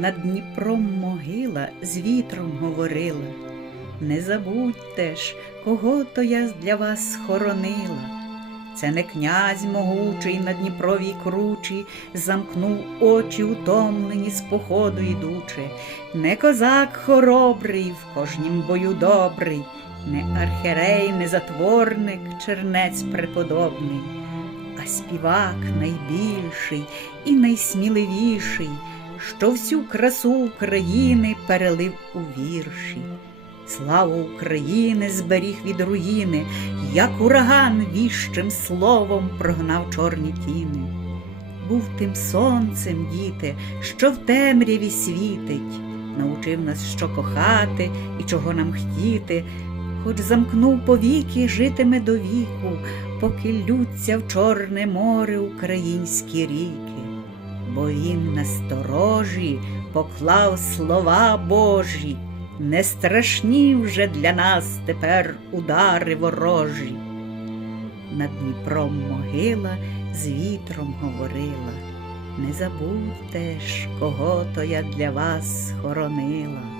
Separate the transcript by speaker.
Speaker 1: Над Дніпром могила з вітром говорила. Не забудьте ж, кого то я для вас схоронила. Це не князь могучий на Дніпровій кручі замкнув очі утомлені з походу ідучи, не козак хоробрий, в кожнім бою добрий, не архерей, не затворник, чернець преподобний, а співак найбільший і найсміливіший, що всю красу України перелив у вірші. Славу України зберіг від руїни, як ураган віщим словом прогнав чорні тіни. Був тим сонцем, діти, що в темряві світить, научив нас, що кохати і чого нам хотіти, хоч замкнув повіки, житиме до віку, поки лються в Чорне море українські ріки, бо він на сторожі поклав слова Божі. Не страшні вже для нас тепер удари ворожі. Над Дніпром могила з вітром говорила. Не забудьте ж, кого то я для вас хоронила.